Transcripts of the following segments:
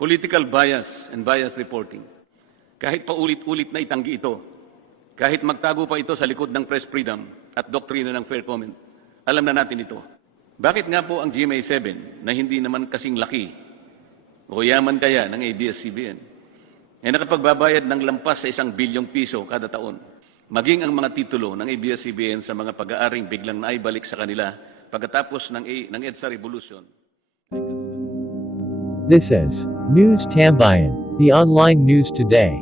Political bias and bias reporting. Kahit paulit-ulit na itanggi ito, kahit magtago pa ito sa likod ng press freedom at doktrina ng fair comment, alam na natin ito. Bakit nga po ang GMA7 na hindi naman kasing laki o yaman kaya ng abs-cbn ay nakapagbabayad ng lampas sa 1 bilyong piso kada taon, maging ang mga titulo ng abs-cbn sa mga pag-aaring biglang naibalik sa kanila pagkatapos ng EDSA Revolution. This is News Tambayan, the online news today.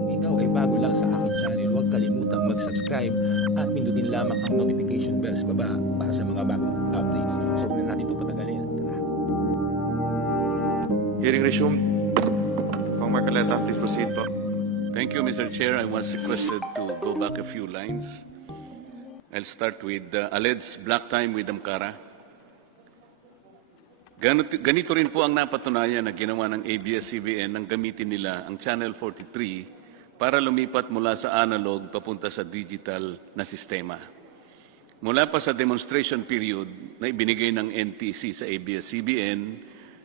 Kung ikaw ay bago lang sa aking channel, huwag kalimutang mag-subscribe at pindutin lamang ang notification bell sa baba para sa mga bagong updates. So, huwag na natin ito patagalin. Hearing resumed. Cong Marcoleta, please proceed po. Thank you, Mr. Chair. I was requested to go back a few lines. I'll start with alleged black time with Amkara. Ganito rin po ang napatunayan na ginawa ng abs-cbn nang gamitin nila ang Channel 43 para lumipat mula sa analog papunta sa digital na sistema. Mula pa sa demonstration period na ibinigay ng NTC sa abs-cbn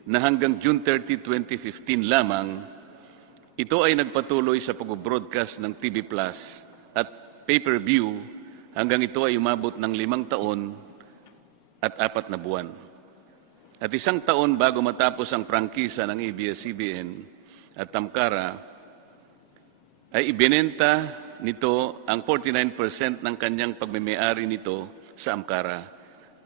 na hanggang June 30, 2015 lamang, ito ay nagpatuloy sa pag-broadcast ng TV Plus at pay-per-view hanggang ito ay umabot ng 5 taon at 4 na buwan. At 1 taon bago matapos ang prangkisa ng abs-cbn at Amkara, ay ibinenta nito ang 49% ng kanyang pagmamay-ari nito sa Amkara.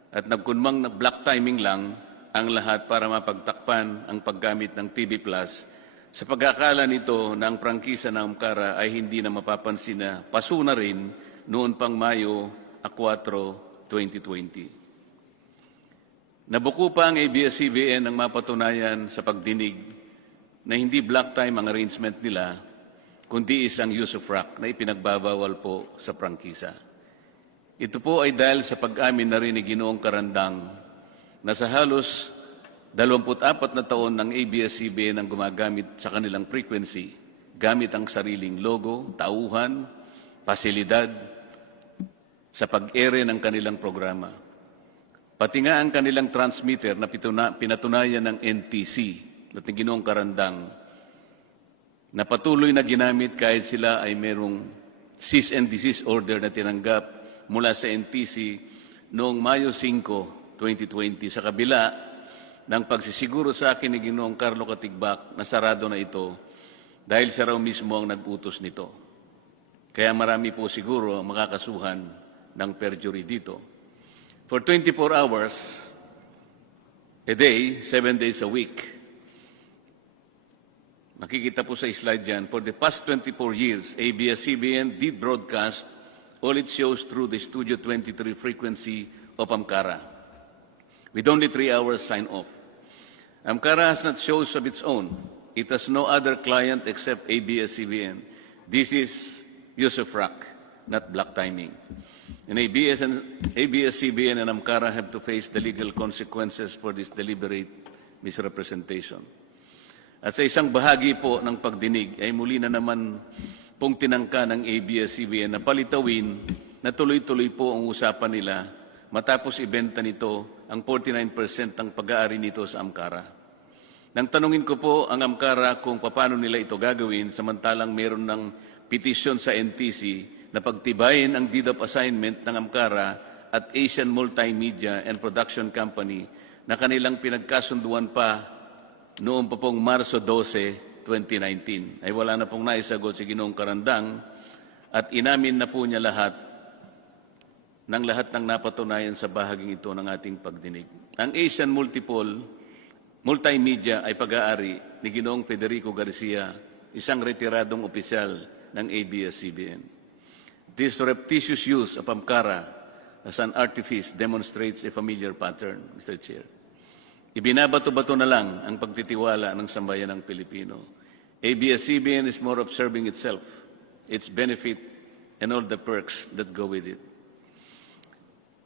At nagkunmang na black timing lang ang lahat para mapagtakpan ang paggamit ng TV Plus sa pag-akala nito na ang prangkisa ng Amkara ay hindi na mapapansin na paso na rin noon pang Mayo 4, 2020. Nabuko pa ang abs-cbn ng mapatunayan sa pagdinig na hindi black time ang arrangement nila, kundi isang use of rock na ipinagbabawal po sa prangkisa. Ito po ay dahil sa pag-amin na rin ni Ginoong Karandang na sa halos 24 na taon ng abs-cbn ang gumagamit sa kanilang frequency, gamit ang sariling logo, tauhan, pasilidad sa pag-ere ng kanilang programa. Pati nga ang kanilang transmitter na pinatunayan ng NTC at ng Ginoong Karandang na patuloy na ginamit kahit sila ay merong cease and desist order na tinanggap mula sa NTC noong Mayo 5, 2020 sa kabila ng pagsisiguro sa akin ni Ginoong Carlo Katigbak na sarado na ito dahil siya raw mismo ang nag-utos nito. Kaya marami po siguro ang makakasuhan ng perjury dito. For 24 hours a day, 7 days a week. Makikita po sa slide dyan, for the past 24 years, abs-cbn did broadcast all its shows through the Studio 23 frequency of Amkara, with only 3 hours sign-off. Amkara has not shows of its own. It has no other client except abs-cbn. This is use of rock, not black timing. And abs-cbn and Amkara have to face the legal consequences for this deliberate misrepresentation. At sa isang bahagi po ng pagdinig ay muli na naman pong tinangka ng abs-cbn na palitawin na tuloy-tuloy po ang usapan nila matapos ibenta nito ang 49% ng pag-aari nito sa Amkara. Nang tanungin ko po ang Amkara kung paano nila ito gagawin samantalang meron ng petisyon sa NTC na pagtibayin ang deed of assignment ng Amkara at Asian Multimedia and Production Company na kanilang pinagkasunduan pa noong pa pong Marso 12, 2019. Ay wala na pong naisagot si Ginoong Karandang at inamin na po niya lahat ng napatunayan sa bahaging ito ng ating pagdinig. Ang Asian Multimedia ay pag-aari ni Ginoong Federico Garcia, isang retiradong opisyal ng abs-cbn. This surreptitious use of Amkara as an artifice demonstrates a familiar pattern, Mr. Chair. Ibinabato-bato na lang ang pagtitiwala ng sambayanang Pilipino. abs-cbn is more of serving itself, its benefit, and all the perks that go with it.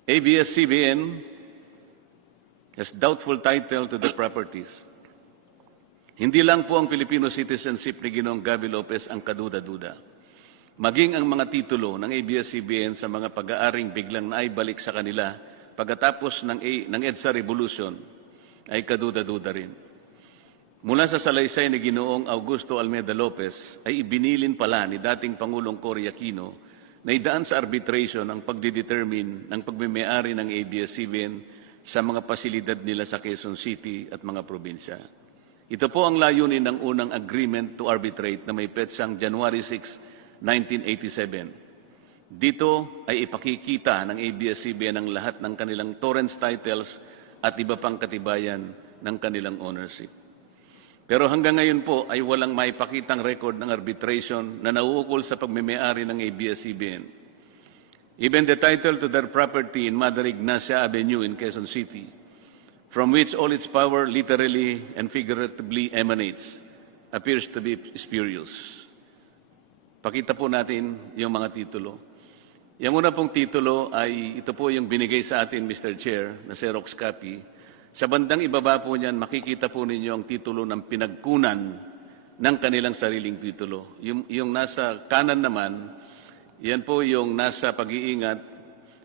abs-cbn has doubtful title to the properties. Hindi lang po ang Filipino citizenship ni Ginoong Gaby Lopez ang kaduda-duda. Maging ang mga titulo ng abs-cbn sa mga pag-aaring biglang naibalik sa kanila pagkatapos ng EDSA Revolution ay kaduda-duda rin. Mula sa salaysay ni Ginoong Augusto Almeida Lopez ay ibinilin pala ni dating Pangulong Cory Aquino na idaan sa arbitration ang pagdidetermine ng pagmimay-ari ng abs-cbn sa mga pasilidad nila sa Quezon City at mga probinsya. Ito po ang layunin ng unang agreement to arbitrate na may petsang January 6, 1987. Dito ay ipakikita ng abs-cbn ang lahat ng kanilang torrents titles at iba pang katibayan ng kanilang ownership. Pero hanggang ngayon po ay walang maipakitang record ng arbitration na nauukol sa pagmimay-ari ng abs-cbn. Even the title to their property in Mother Ignacia Avenue in Quezon City, from which all its power literally and figuratively emanates, appears to be spurious. Pakita po natin yung mga titulo. Yung una pong titulo ay ito po yung binigay sa atin, Mr. Chair, na Xerox copy. Sa bandang ibaba po niyan, makikita po ninyo ang titulo ng pinagkunan ng kanilang sariling titulo. Yung nasa kanan naman, yan po yung nasa pag-iingat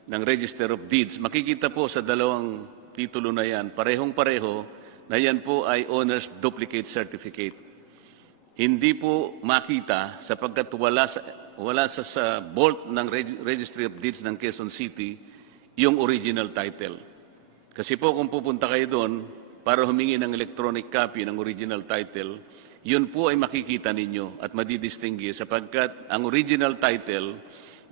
ng Register of Deeds. Makikita po sa dalawang titulo na yan, parehong-pareho, na yan po ay Owner's Duplicate Certificate. Hindi po makita sapagkat wala sa vault ng Registry of Deeds ng Quezon City yung original title. Kasi po kung pupunta kayo doon para humingi ng electronic copy ng original title, yun po ay makikita ninyo at madidistinguish sapagkat ang original title,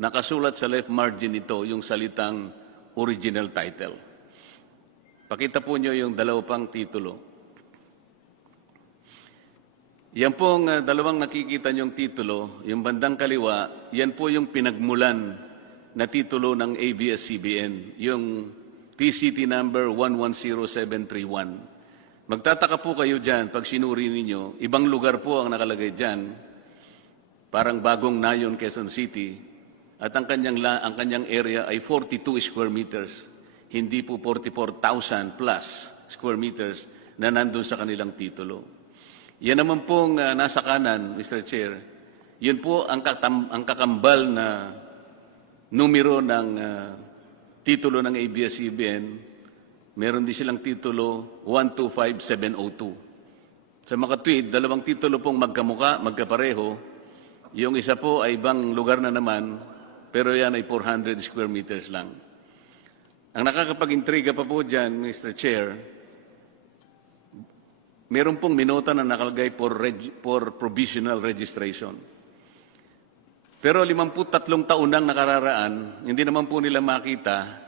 nakasulat sa left margin nito yung salitang original title. Pakita po nyo yung dalawa pang titulo. Yan pong dalawang nakikita nyong titulo, yung bandang kaliwa, yan po yung pinagmulan na titulo ng abs-cbn, yung TCT number 110731. Magtataka po kayo dyan pag sinuri ninyo, ibang lugar po ang nakalagay dyan, parang Bagong Nayon, Quezon City, at ang kanyang area ay 42 square meters, hindi po 44,000 plus square meters na nandun sa kanilang titulo. Yan naman pong nasa kanan, Mr. Chair, yun po ang kakambal na numero ng titulo ng abs-cbn. Meron din silang titulo 125702. Sa mga tweet, dalawang titulo pong magkamuka, magkapareho. Yung isa po ay ibang lugar na naman, pero yan ay 400 square meters lang. Ang nakakapag-intriga pa po dyan, Mr. Chair, meron pong minota na nakalagay for provisional registration. Pero 53 taon nang nakararaan, hindi naman po nila makita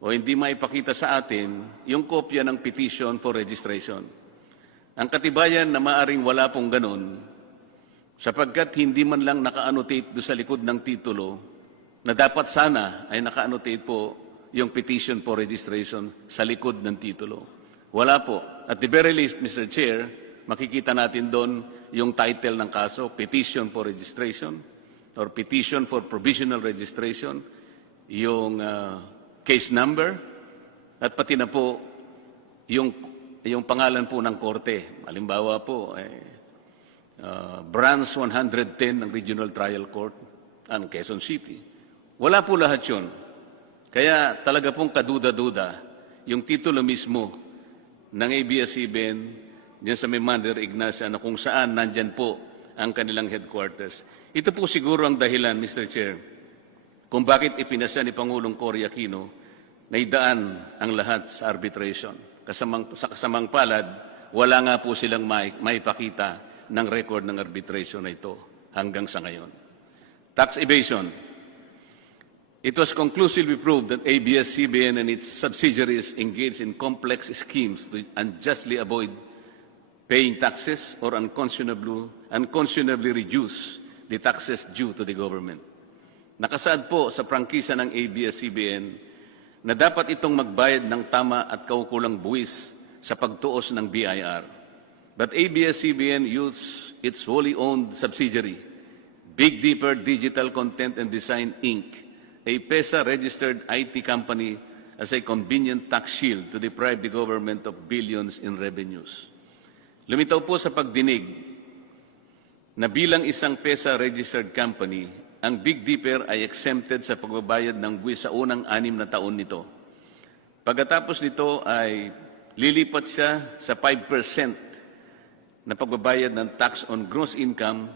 o hindi maipakita sa atin yung kopya ng petition for registration. Ang katibayan na maaring wala pong ganun, sapagkat hindi man lang naka-annotate doon sa likod ng titulo na dapat sana ay naka-annotate po yung petition for registration sa likod ng titulo. Wala po. At the very least, Mr. Chair, makikita natin doon yung title ng kaso, Petition for Registration or Petition for Provisional Registration, yung case number, at pati na po yung pangalan po ng korte. Halimbawa po, Branch 110 ng Regional Trial Court, ang Quezon City. Wala po lahat yun. Kaya talaga pong kaduda-duda yung titulo mismo ng abs-cbn diyan sa may Mother Ignacia na kung saan nandyan po ang kanilang headquarters. Ito po siguro ang dahilan, Mr. Chair, kung bakit ipinasya ni Pangulong Cory Aquino na idaan ang lahat sa arbitration. Sa kasamang palad, wala nga po silang maipakita ng record ng arbitration na ito hanggang sa ngayon. Tax evasion. It was conclusively proved that abs-cbn and its subsidiaries engaged in complex schemes to unjustly avoid paying taxes or unconscionably reduce the taxes due to the government. Nakasaad po sa prangkisa ng abs-cbn na dapat itong magbayad ng tama at kaukulang buwis sa pagtuos ng BIR. But abs-cbn used its wholly owned subsidiary, Big Dipper Digital Content and Design, Inc., a PESA-registered IT company, as a convenient tax shield to deprive the government of billions in revenues. Lumitaw po sa pagdinig na bilang isang PESA-registered company, ang Big Dipper ay exempted sa pagbabayad ng buwis sa unang 6 na taon nito. Pagkatapos nito ay lilipat siya sa 5% na pagbabayad ng tax on gross income,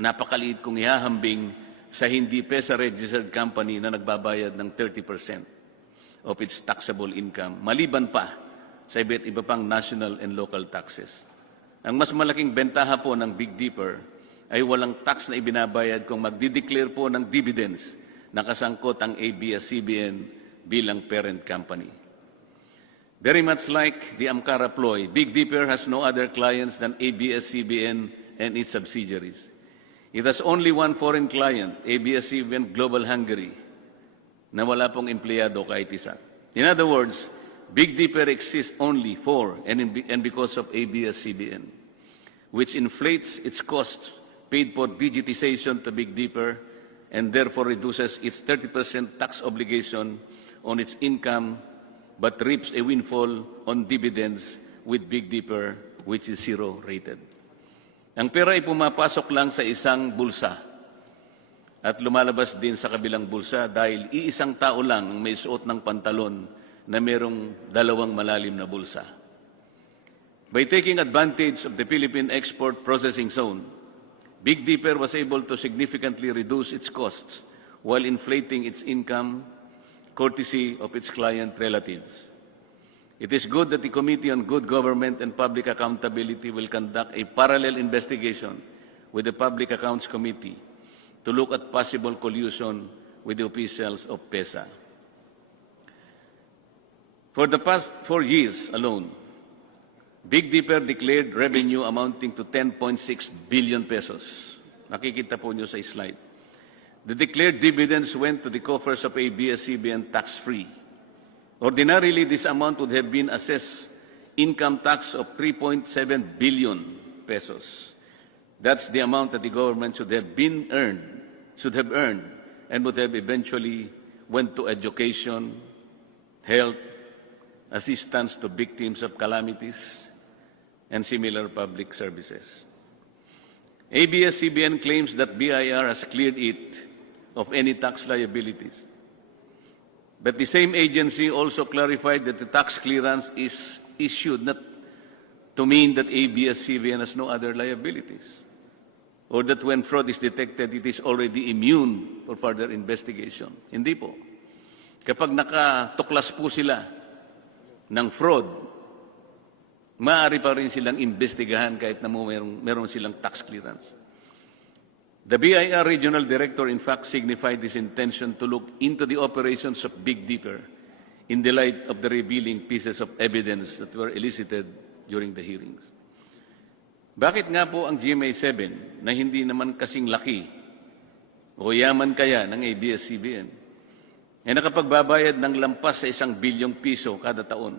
napakaliit kung ihahambing sa hindi PESA-registered company na nagbabayad ng 30% of its taxable income, maliban pa sa iba't iba pang national and local taxes. Ang mas malaking bentaha po ng Big Dipper ay walang tax na ibinabayad kung magdideclare po ng dividends na kasangkot ang abs-cbn bilang parent company. Very much like the Amkara ploy, Big Dipper has no other clients than abs-cbn and its subsidiaries. It has only one foreign client, abs-cbn Global Hungary, na wala pong empleyado kahit isa. In other words, Big Dipper exists only for and because of abs-cbn, which inflates its costs paid for digitization to Big Dipper and therefore reduces its 30% tax obligation on its income but reaps a windfall on dividends with Big Dipper, which is zero rated. Ang pera ay pumapasok lang sa isang bulsa at lumalabas din sa kabilang bulsa dahil iisang tao lang ang may suot ng pantalon na merong dalawang malalim na bulsa. By taking advantage of the Philippine Export Processing Zone, Big Dipper was able to significantly reduce its costs while inflating its income courtesy of its client relatives. It is good that the Committee on Good Government and Public Accountability will conduct a parallel investigation with the Public Accounts Committee to look at possible collusion with the officials of PESA. For the past 4 years alone, Big Dipper declared revenue amounting to 10.6 billion pesos. Nakikita po niyo sa slide. The declared dividends went to the coffers of abs-cbn tax-free. Ordinarily, this amount would have been assessed income tax of 3.7 billion pesos. That's the amount that the government should have earned, and would have eventually went to education, health, assistance to victims of calamities, and similar public services. abs-cbn claims that BIR has cleared it of any tax liabilities. But the same agency also clarified that the tax clearance is issued not to mean that abs-cbn has no other liabilities, or that when fraud is detected, it is already immune for further investigation. Hindi po. Kapag nakatuklas po sila ng fraud, maaari pa rin silang investigahan kahit na meron silang tax clearance. The BIR Regional Director, in fact, signified his intention to look into the operations of Big Dipper in the light of the revealing pieces of evidence that were elicited during the hearings. Bakit nga po ang GMA7 na hindi naman kasing laki o yaman kaya ng abs-cbn ay nakapagbabayad ng lampas sa 1 bilyong piso kada taon?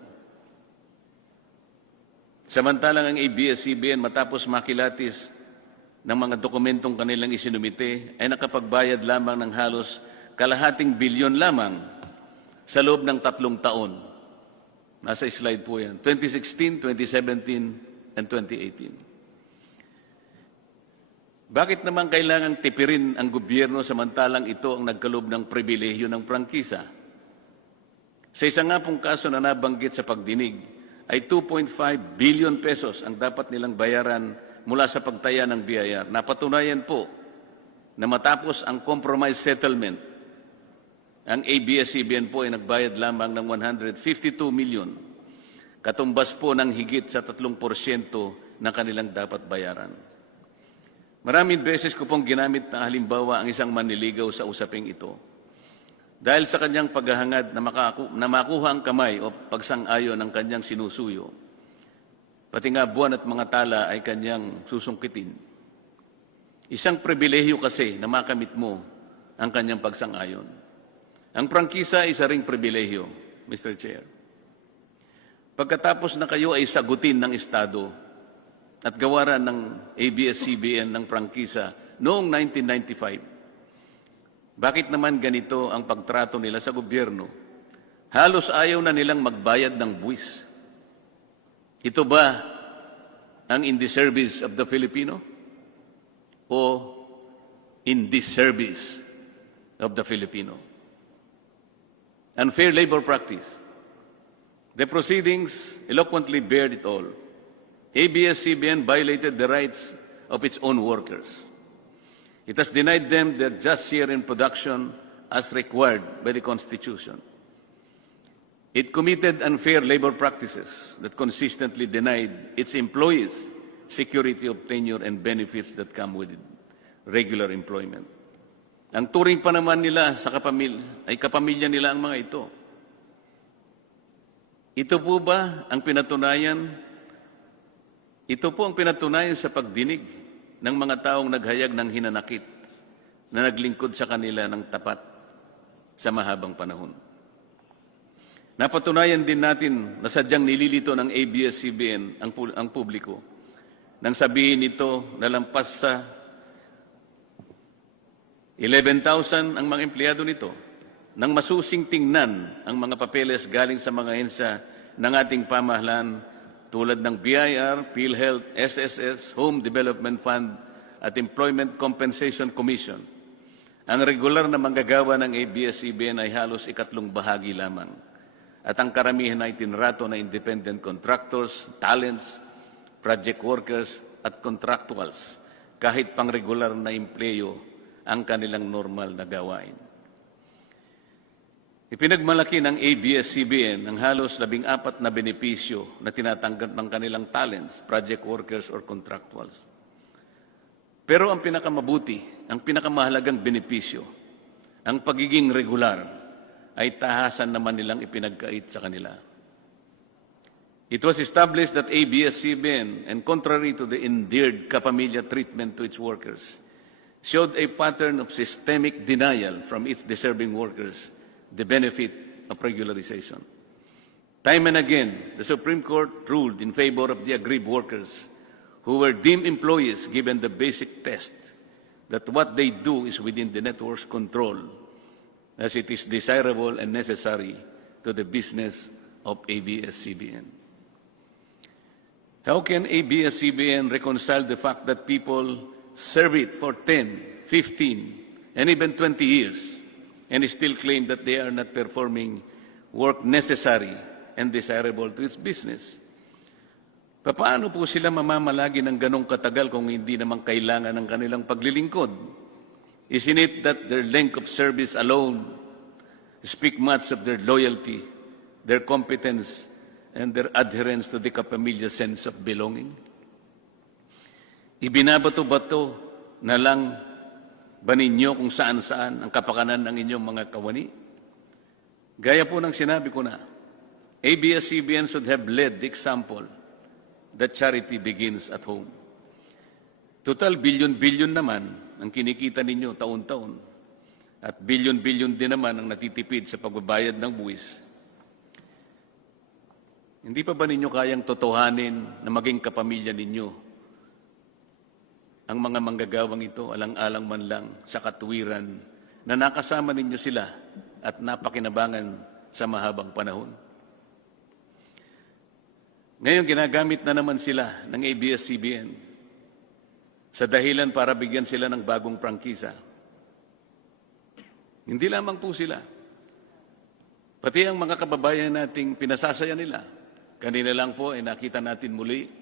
Samantalang ang abs-cbn matapos makilatis ng mga dokumentong kanilang isinumite ay nakapagbayad lamang ng halos kalahating bilyon lamang sa loob ng 3 taon. Nasa slide po yan. 2016, 2017, and 2018. Bakit naman kailangang tipirin ang gobyerno samantalang ito ang nagkaloob ng pribilehyo ng prangkisa? Sa isa nga pong kaso na nabanggit sa pagdinig, ay 2.5 billion pesos ang dapat nilang bayaran mula sa pagtaya ng BIR. Napatunayan po na matapos ang compromise settlement, ang abs-cbn po ay nagbayad lamang ng 152 million, katumbas po ng higit sa 3% na kanilang dapat bayaran. Maraming beses ko pong ginamit na halimbawa ang isang manliligaw sa usaping ito. Dahil sa kanyang paghahangad na makuha ang kamay o pagsang-ayon ng kanyang sinusuyo, pati nga buwan at mga tala ay kanyang susungkitin. Isang pribilehyo kasi na makamit mo ang kanyang pagsang-ayon. Ang prangkisa ay isa ring pribilehyo, Mr. Chair. Pagkatapos na kayo ay sagutin ng Estado at gawaran ng abs-cbn ng prangkisa noong 1995, bakit naman ganito ang pagtrato nila sa gobyerno? Halos ayaw na nilang magbayad ng buwis. Ito ba ang in the service of the Filipino o in this service of the Filipino? Unfair labor practice. The proceedings eloquently bared it all. ABS-CBN violated the rights of its own workers. It has denied them their just share in production as required by the Constitution. It committed unfair labor practices that consistently denied its employees security of tenure and benefits that come with regular employment. Ang turing pa naman nila sa kapamilya nila ang mga ito. Ito po ba ang pinatunayan? Ito po ang pinatunayan sa pagdinig ng mga taong naghayag ng hinanakit na naglingkod sa kanila ng tapat sa mahabang panahon. Napatunayan din natin na sadyang nililito ng ABS-CBN ang publiko nang sabihin nito na lampas sa 11,000 ang mga empleyado nito nang masusing tingnan ang mga papeles galing sa mga hensya ng ating pamahalaan tulad ng BIR, PhilHealth, SSS, Home Development Fund at Employment Compensation Commission. Ang regular na manggagawa ng ABS-CBN ay halos ikatlong bahagi lamang. At ang karamihan ay tinrato na independent contractors, talents, project workers at contractuals kahit pang regular na empleyo ang kanilang normal na gawain. Ipinagmalaki ng ABS-CBN ang halos 14 na benepisyo na tinatanggap ng kanilang talents, project workers or contractuals. Pero ang pinakamabuti, ang pinakamahalagang benepisyo, ang pagiging regular, ay tahasan naman nilang ipinagkait sa kanila. It was established that ABS-CBN, and contrary to the endeared kapamilya treatment to its workers, showed a pattern of systemic denial from its deserving workers the benefit of regularization. Time and again, the Supreme Court ruled in favor of the aggrieved workers who were deemed employees given the basic test that what they do is within the network's control as it is desirable and necessary to the business of ABS-CBN. How can ABS-CBN reconcile the fact that people serve it for 10, 15, and even 20 years and still claim that they are not performing work necessary and desirable to its business? Paano po sila mamamalagi ng ganong katagal kung hindi naman kailangan ng kanilang paglilingkod? Isn't it that their length of service alone speak much of their loyalty, their competence, and their adherence to the kapamilya sense of belonging? Ibinabato-bato na lang ba ninyo kung saan-saan ang kapakanan ng inyong mga kawani? Gaya po ng sinabi ko na, ABS-CBN should have led the example that charity begins at home. Total, bilyon-bilyon naman ang kinikita ninyo taon-taon at bilyon-bilyon din naman ang natitipid sa pagbabayad ng buwis. Hindi pa ba ninyo kayang totohanin na maging kapamilya ninyo ang mga manggagawang ito, alang-alang man lang sa katuwiran na nakasama ninyo sila at napakinabangan sa mahabang panahon? Ngayon, ginagamit na naman sila ng ABS-CBN sa dahilan para bigyan sila ng bagong prangkisa. Hindi lamang po sila. Pati ang mga kababayan nating pinasasaya nila. Kanina lang po ay nakita natin muli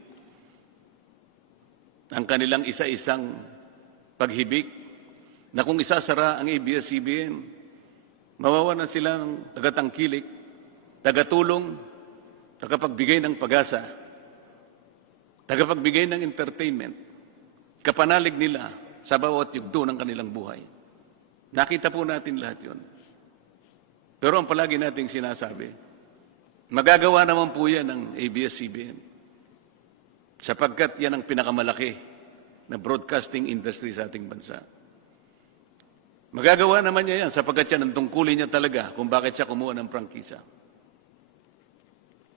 ang kanilang isa-isang paghibik na kung isasara ang ABS-CBN, mawawalan sila ng tagatangkilik, tagatulong, tagapagbigay ng pag-asa, tagapagbigay ng entertainment, kapanalig nila sa bawat yugto ng kanilang buhay. Nakita po natin lahat yun. Pero ang palagi nating sinasabi, magagawa naman po yan ng ABS-CBN sapagkat yan ang pinakamalaki na broadcasting industry sa ating bansa. Magagawa naman niya yan sapagkat yan ang tungkulin niya talaga kung bakit siya kumuha ng prangkisa.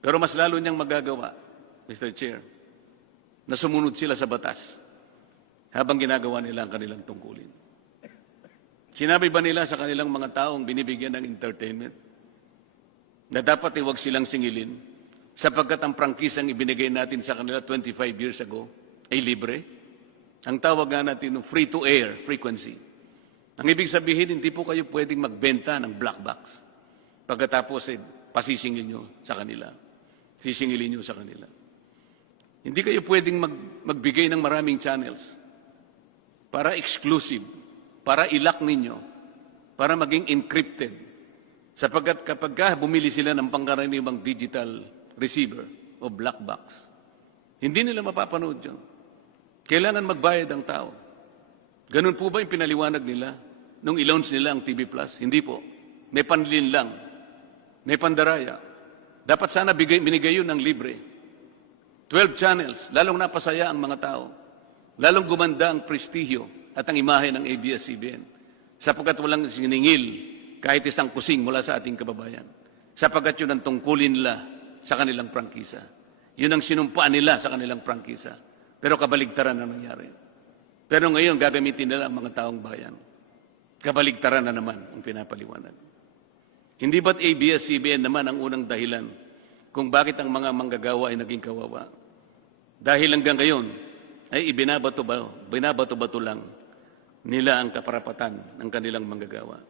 Pero mas lalo niyang magagawa, Mr. Chair, na sumunod sila sa batas habang ginagawa nila ang kanilang tungkulin. Sinabi ba nila sa kanilang mga taong binibigyan ng entertainment na dapat huwag silang singilin sapagkat ang prangkisang ibinigay natin sa kanila 25 years ago ay libre? Ang tawag nga natin ng free-to-air frequency. Ang ibig sabihin, hindi po kayo pwedeng magbenta ng black box pagkatapos pasisingil nyo sa kanila. sisingilin nyo sa kanila. Hindi kayo pwedeng magbigay ng maraming channels para exclusive, para ilak ninyo, para maging encrypted. Sapagkat kapag bumili sila ng pangkaraniwang digital receiver o black box, hindi nila mapapanood yun. Kailangan magbayad ang tao. Ganun po ba yung pinaliwanag nila nung i-launch nila ang TV Plus? Hindi po. May panlin lang. May pandaraya. Dapat sana binigay yun ng libre. 12 channels, lalong napasaya ang mga tao. Lalong gumanda ang prestigyo at ang imahe ng ABS-CBN. Sapagkat walang siningil kahit isang kusing mula sa ating kababayan. Sapagkat yun ang tungkulin nila sa kanilang prangkisa. Yun ang sinumpaan nila sa kanilang prangkisa. Pero kabaligtaran na nangyari. Pero ngayon, gagamitin nila ang mga taong bayan. Kabaligtaran na naman ang pinapaliwanag. Hindi ba't ABS-CBN naman ang unang dahilan kung bakit ang mga manggagawa ay naging kawawa? Dahil hanggang ngayon ay binabato-bato lang nila ang kaparapatan ng kanilang manggagawa.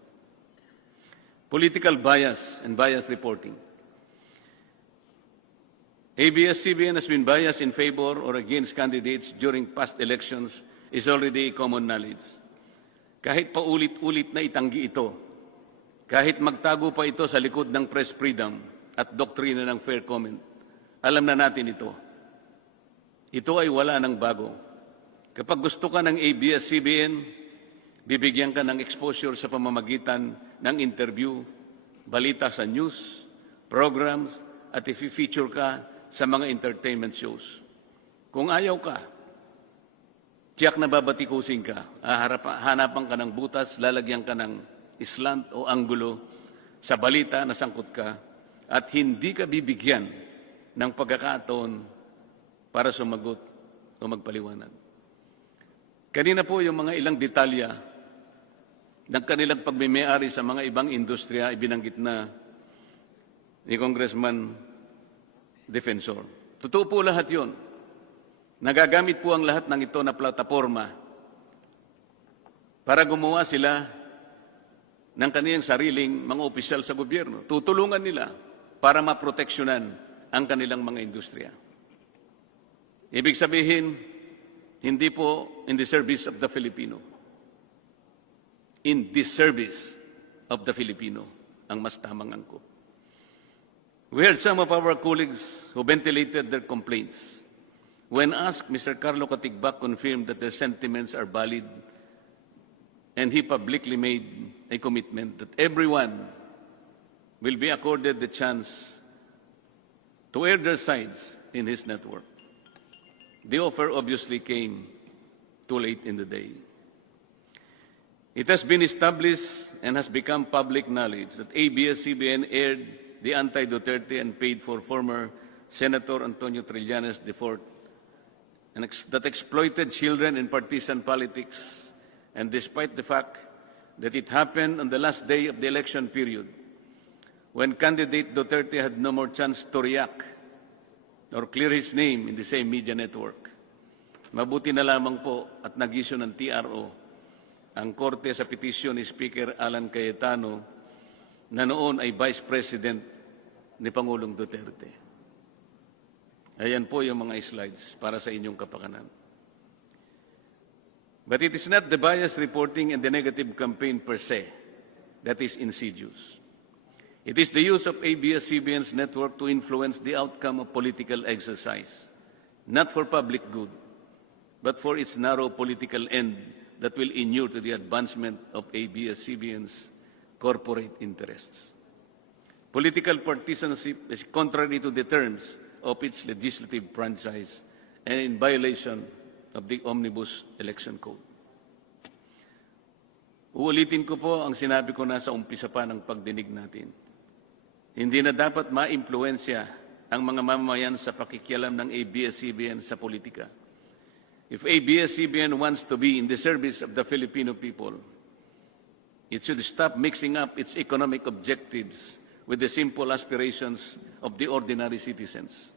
Political bias and bias reporting. ABS-CBN has been biased in favor or against candidates during past elections is already common knowledge. Kahit paulit-ulit na itanggi ito, kahit magtago pa ito sa likod ng press freedom at doktrina ng fair comment, alam na natin ito. Ito ay wala ng bago. Kapag gusto ka ng ABS-CBN, bibigyan ka ng exposure sa pamamagitan ng interview, balita sa news, programs, at i-feature ka sa mga entertainment shows. Kung ayaw ka, tiyak na babatikusin ka, hanapan ka ng butas, lalagyan ka ng slant o anggulo sa balita na sangkot ka, at hindi ka bibigyan ng pagkakataon para sumagot o magpaliwanag. Kanina po yung mga ilang detalya ng kanilang pagmimayari sa mga ibang industriya ibinanggit na ni Congressman Defensor. Totoo po lahat yun. Nagagamit po ang lahat ng ito na plataforma para gumawa sila ng kaniyang sariling mga opisyal sa gobyerno. Tutulungan nila para maproteksyonan ang kanilang mga industriya. Ibig sabihin, hindi po in the service of the Filipino. In the service of the Filipino ang mas tamang angkop. We heard some of our colleagues who ventilated their complaints. When asked, Mr. Carlo Katigbak confirmed that their sentiments are valid, and he publicly made a commitment that everyone will be accorded the chance to air their sides in his network. The offer obviously came too late in the day. It has been established and has become public knowledge that ABS-CBN aired the anti-Duterte and paid for former Senator Antonio Trillanes IV and that exploited children in partisan politics, and despite the fact that it happened on the last day of the election period, when candidate Duterte had no more chance to react or clear his name in the same media network. Mabuti na lamang po at nag-issue ng TRO ang korte sa petisyon ni Speaker Alan Cayetano na noon ay Vice President ni Pangulong Duterte. Ayan po yung mga slides para sa inyong kapakanan. But it is not the bias reporting and the negative campaign per se that is insidious. It is the use of ABS-CBN's network to influence the outcome of political exercise, not for public good, but for its narrow political end that will inure to the advancement of ABS-CBN's corporate interests. Political partisanship is contrary to the terms of its legislative franchise and in violation of the Omnibus Election Code. Uulitin ko po ang sinabi ko na sa umpisa pa ng pagdinig natin. Hindi na dapat ma-impluensya ang mga mamamayan sa pakikialam ng ABS-CBN sa politika. If ABS-CBN wants to be in the service of the Filipino people, it should stop mixing up its economic objectives with the simple aspirations of the ordinary citizens.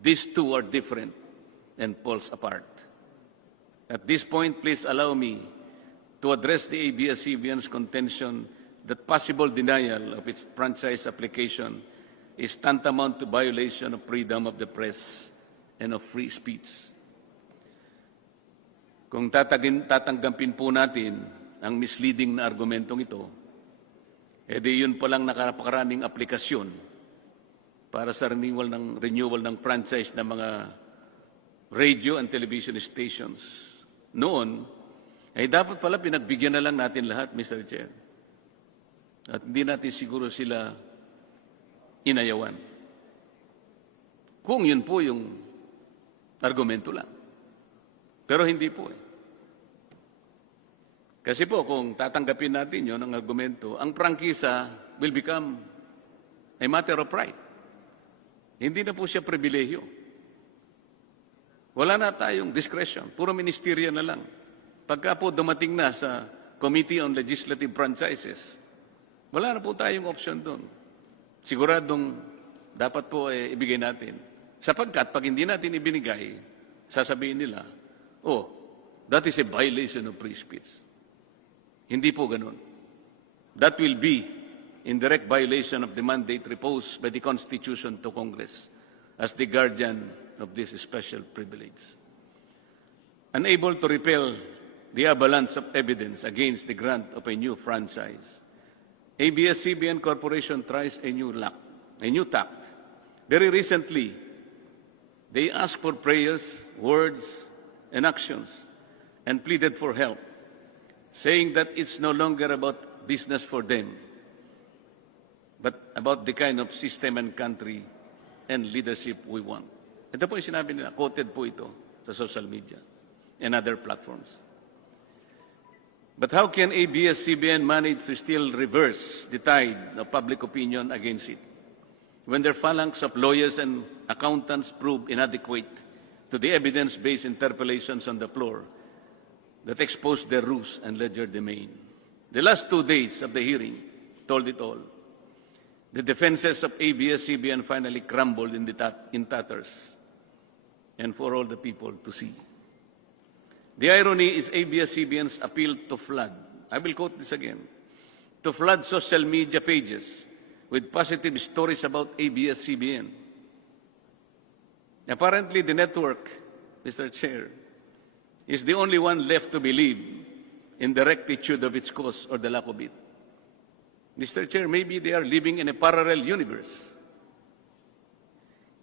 These two are different and poles apart. At this point, please allow me to address the ABS-CBN's contention that possible denial of its franchise application is tantamount to violation of freedom of the press and of free speech. Kung tatanggapin po natin ang misleading na argumentong ito, edi yun palang nakapakaraming aplikasyon para sa renewal ng franchise ng mga radio and television stations. Noon, ay dapat pala pinagbigyan na lang natin lahat, Mr. Chair. At hindi natin siguro sila inayawan. Kung yun po yung argumento lang. Pero hindi po eh. Kasi po kung tatanggapin natin yun ang argumento, ang prangkisa will become a matter of right. Hindi na po siya pribilehyo. Wala na tayong discretion. Puro ministerial na lang. Pagka po dumating na sa Committee on Legislative Franchises, wala na po tayong option doon. Siguradong dapat po ibigay natin. Sapagkat pag hindi natin ibinigay, sasabihin nila, oh, that is a violation of free speech. Hindi po ganun. That will be in direct violation of the mandate reposed by the Constitution to Congress as the guardian of this special privilege. Unable to repel the avalanche of evidence against the grant of a new franchise, ABS-CBN Corporation tries a new tact. Very recently, they asked for prayers, words, and actions, and pleaded for help, saying that it's no longer about business for them, but about the kind of system and country and leadership we want. Ito po yung sinabi nila, quoted po ito sa social media and other platforms. But how can ABS-CBN manage to still reverse the tide of public opinion against it when their phalanx of lawyers and accountants prove inadequate to the evidence-based interpellations on the floor that exposed their ruse and ledger domain? The last 2 days of the hearing told it all. The defenses of ABS-CBN finally crumbled in tatters, and for all the people to see. The irony is ABS-CBN's appeal to flood, I will quote this again, to flood social media pages with positive stories about ABS-CBN. Apparently, the network, Mr. Chair, is the only one left to believe in the rectitude of its cause or the lack of it. Mr. Chair, maybe they are living in a parallel universe.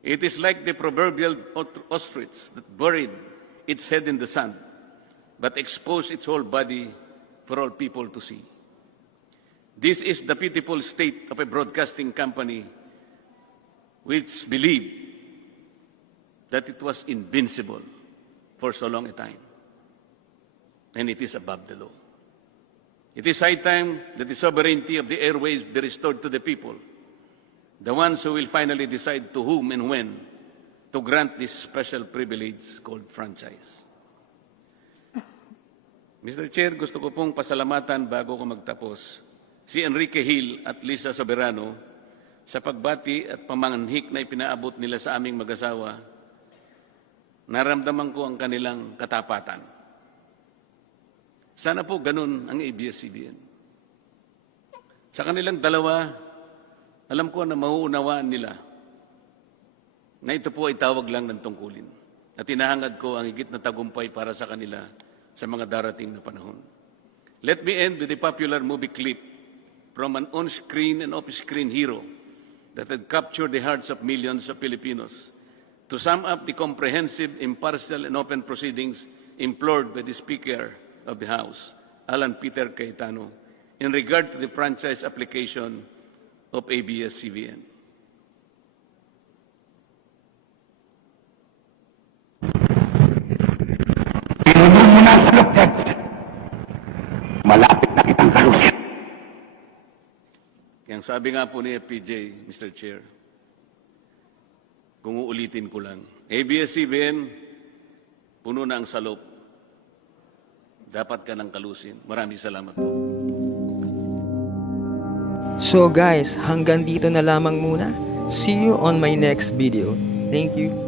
It is like the proverbial ostrich that buried its head in the sand, but exposed its whole body for all people to see. This is the pitiful state of a broadcasting company which believed that it was invincible for so long a time, and it is above the law. It is high time that the sovereignty of the airwaves be restored to the people, the ones who will finally decide to whom and when to grant this special privilege called franchise. Mr. Chair, gusto ko pong pasalamatan bago ko magtapos si Enrique Hill at Lisa Soberano sa pagbati at pamanghik na ipinaabot nila sa aming mag-asawa. Naramdaman ko ang kanilang katapatan. Sana po ganun ang ABS-CBN. Sa kanilang dalawa, alam ko na mauunawaan nila na ito po ay tawag lang ng tungkulin. At hinahangad ko ang higit na tagumpay para sa kanila sa mga darating na panahon. Let me end with a popular movie clip from an on-screen and off-screen hero that had captured the hearts of millions of Filipinos to sum up the comprehensive, impartial, and open proceedings implored by the Speaker of the House, Alan Peter Cayetano, in regard to the franchise application of ABS-CBN. Pinunod mo na sa loob, malapit na kitang kalusin. Yang sabi nga po ni FPJ, Mr. Chair, kung uulitin ko lang, ABS-CBN, puno na ang salop. Dapat ka ng kalusin. Maraming salamat po. So guys, hanggang dito na lamang muna. See you on my next video. Thank you.